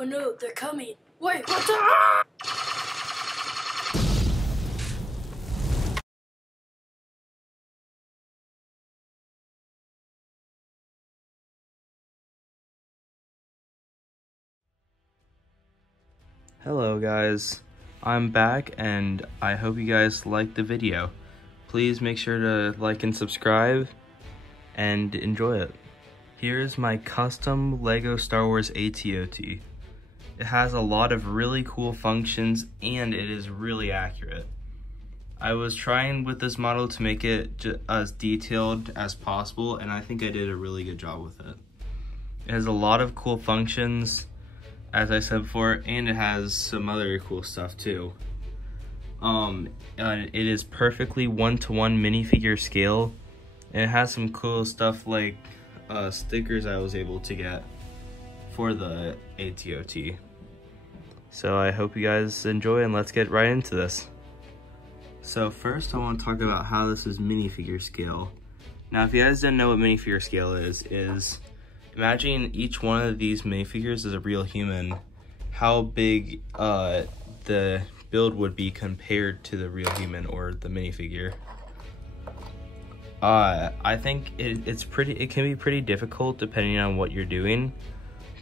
Oh no, they're coming. Wait, what the? Ah! Hello guys, I'm back and I hope you guys liked the video. Please make sure to like and subscribe and enjoy it. Here's my custom LEGO Star Wars AT-OT. It has a lot of really cool functions and it is really accurate. I was trying with this model to make it as detailed as possible and I think I did a really good job with it. It has a lot of cool functions, as I said before, and it has some other cool stuff too. It is perfectly 1-to-1 minifigure scale, and it has some cool stuff like stickers I was able to get for the AT-OT. So I hope you guys enjoy, and let's get right into this. So first I want to talk about how this is minifigure scale. Now if you guys didn't know what minifigure scale is imagine each one of these minifigures is a real human, how big the build would be compared to the real human or the minifigure. I think it can be pretty difficult depending on what you're doing,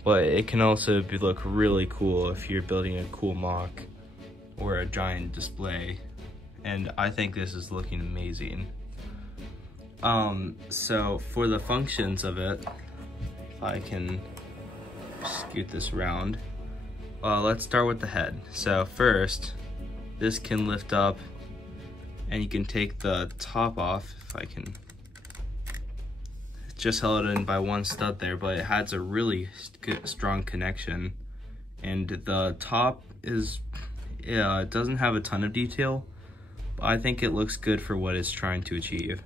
but it can also look really cool if you're building a cool mock or a giant display, and I think this is looking amazing. So for the functions of it, if I can scoot this around, let's start with the head. So first, this can lift up and you can take the top off. If I can, it's just held in by one stud there, but it has a really strong connection. And the top is, it doesn't have a ton of detail, but I think it looks good for what it's trying to achieve.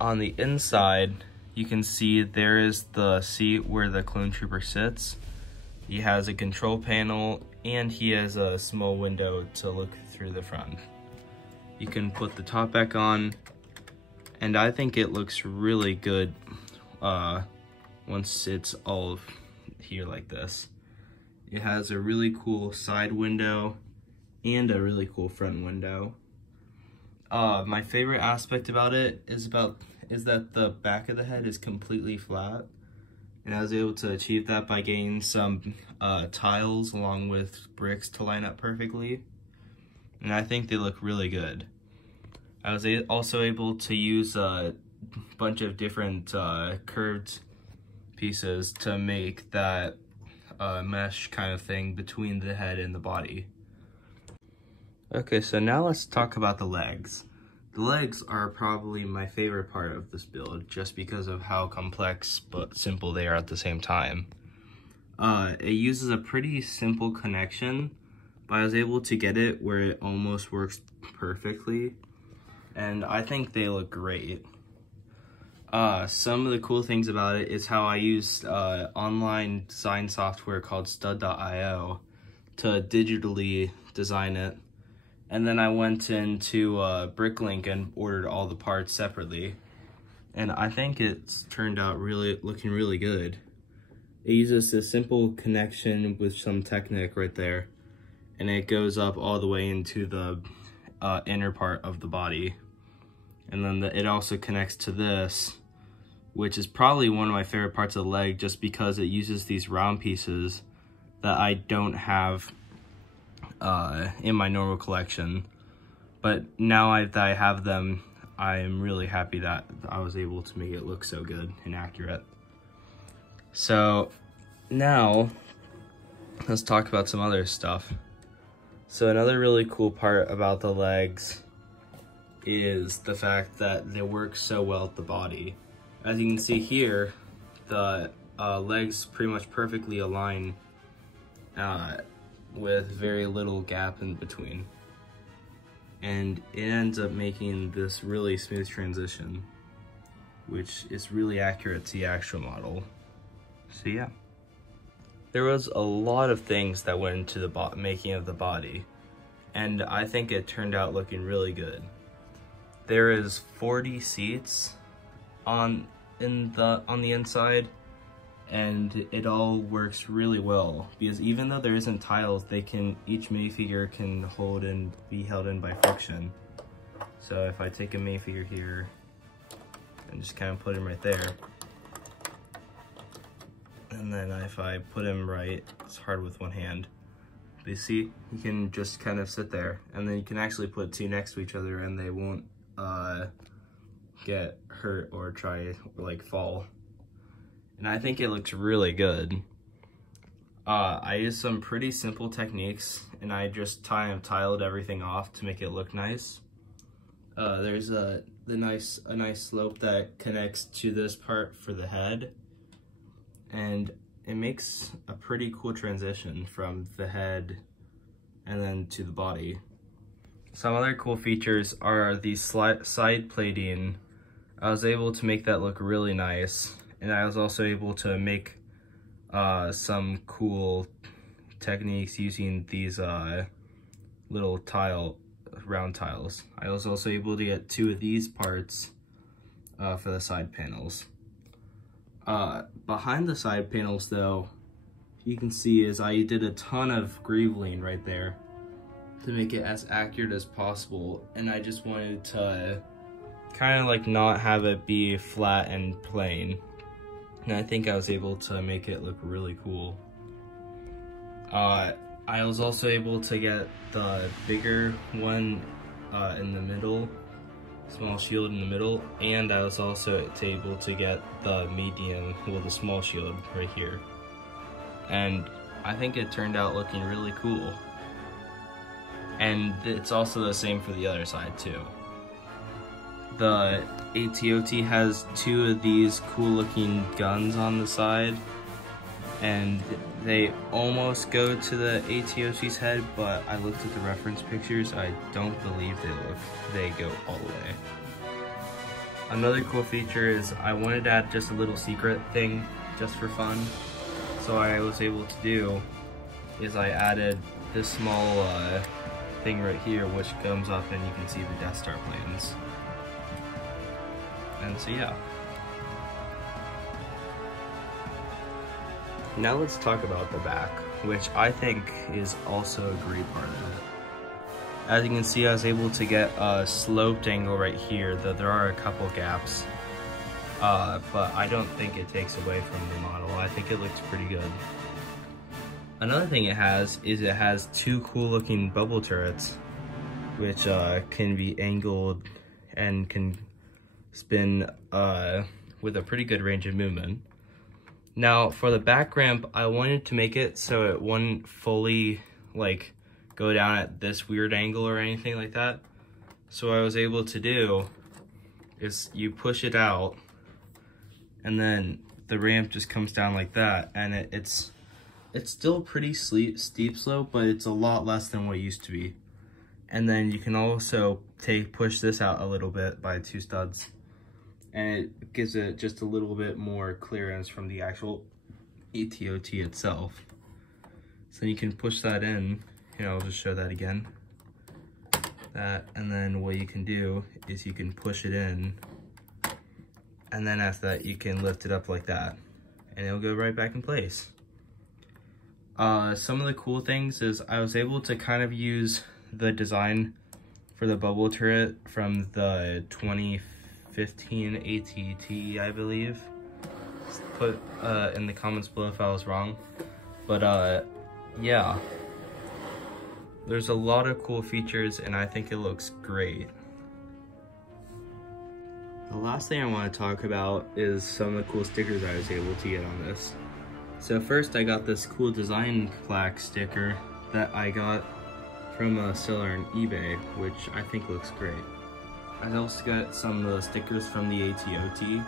On the inside, you can see there is the seat where the clone trooper sits. He has a control panel and he has a small window to look through the front. You can put the top back on, and I think it looks really good once it's all here like this. It has a really cool side window and a really cool front window. My favorite aspect about it is that the back of the head is completely flat, and I was able to achieve that by getting some tiles along with bricks to line up perfectly, and I think they look really good. I was also able to use a bunch of different curved pieces to make that mesh kind of thing between the head and the body. Okay, so now let's talk about the legs. The legs are probably my favorite part of this build, just because of how complex but simple they are at the same time. It uses a pretty simple connection, but I was able to get it where it almost works perfectly, and I think they look great. Some of the cool things about it is how I used online design software called Stud.io to digitally design it. And then I went into Bricklink and ordered all the parts separately. And I think it's turned out looking really good. It uses a simple connection with some Technic right there. And it goes up all the way into the inner part of the body. And then it also connects to this, which is probably one of my favorite parts of the leg, just because it uses these round pieces that I don't have in my normal collection, but now that I have them, I am really happy that I was able to make it look so good and accurate. So now let's talk about some other stuff. So another really cool part about the legs is the fact that they work so well with the body. As you can see here, the legs pretty much perfectly align with very little gap in between, and it ends up making this really smooth transition, which is really accurate to the actual model. So yeah, there was a lot of things that went into the making of the body, and I think it turned out looking really good. There is 40 seats on the inside, and it all works really well because even though there isn't tiles, each minifigure can be held in by friction. So if I take a minifigure here and just kind of put him right there, and then if I put him right, it's hard with one hand. But you see, you can just kind of sit there, and then you can actually put two next to each other and they won't get hurt or fall. And I think it looks really good. I used some pretty simple techniques, and I just tiled everything off to make it look nice. There's a nice slope that connects to this part for the head, and it makes a pretty cool transition from the head and then to the body. Some other cool features are the side plating. I was able to make that look really nice, and I was also able to make some cool techniques using these little round tiles. I was also able to get two of these parts for the side panels. Behind the side panels though, you can see is I did a ton of greeveling right there to make it as accurate as possible, and I just wanted to kind of like not have it be flat and plain, and I think I was able to make it look really cool. I was also able to get the bigger one in the middle, small shield in the middle, and I was also able to get the medium, the small shield right here. And I think it turned out looking really cool. And it's also the same for the other side too. The AT-OT has two of these cool looking guns on the side, and they almost go to the AT-OT's head, but I looked at the reference pictures. I don't believe they go all the way. Another cool feature is I wanted to add just a little secret thing just for fun. So what I was able to do is I added this small thing right here, which comes up and you can see the Death Star plans. And so yeah. Now let's talk about the back, which I think is also a great part of it. As you can see, I was able to get a sloped angle right here, though there are a couple gaps. But I don't think it takes away from the model. I think it looks pretty good. Another thing it has is it has two cool looking bubble turrets, which can be angled and can spin with a pretty good range of movement. Now for the back ramp, I wanted to make it so it wouldn't fully go down at this weird angle or anything like that. So what I was able to do is you push it out, and then the ramp just comes down like that, and it's still pretty steep slope, but it's a lot less than what it used to be. And then you can also push this out a little bit by two studs, and it gives it just a little bit more clearance from the actual AT-OT itself. So you can push that in. Here, I'll just show that again. And then what you can do is you can push it in, and then after that you can lift it up like that, and it'll go right back in place. Some of the cool things is I was able to kind of use the design for the bubble turret from the 2015 AT-T, I believe. Put in the comments below if I was wrong. But yeah. There's a lot of cool features, and I think it looks great. The last thing I want to talk about is some of the cool stickers I was able to get on this. So first I got this cool design plaque sticker that I got from a seller on eBay, which I think looks great. I also got some of the stickers from the AT-OT,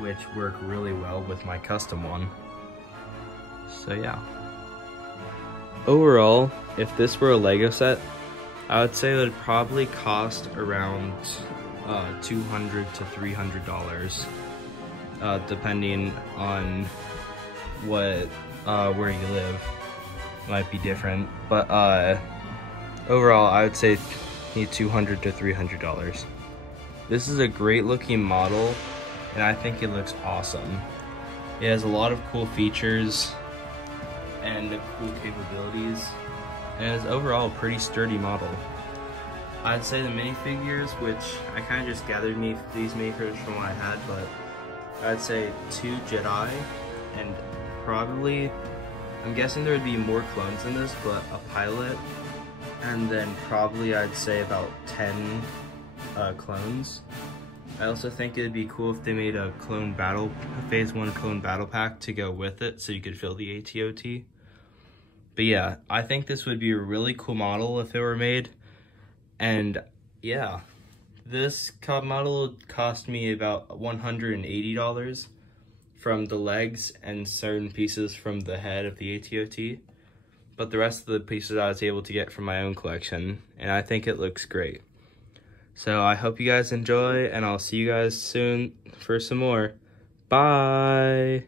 which work really well with my custom one. So yeah. Overall, if this were a Lego set, I would say it would probably cost around $200 to $300, depending on where you live. Might be different, but overall, I would say you need $200 to $300. This is a great looking model, and I think it looks awesome. It has a lot of cool features and cool capabilities, and it's overall a pretty sturdy model. I'd say the minifigures, which I kind of just gathered these minifigures from what I had, but I'd say 2 Jedi, and probably, I'm guessing there would be more clones in this, but a pilot, and then probably I'd say about 10 clones. I also think it'd be cool if they made a Phase 1 clone battle pack to go with it, so you could fill the AT-OT. But yeah, I think this would be a really cool model if it were made. And yeah, this model would cost me about $180 from the legs and certain pieces from the head of the AT-OT. But the rest of the pieces I was able to get from my own collection, and I think it looks great. So I hope you guys enjoy, and I'll see you guys soon for some more. Bye!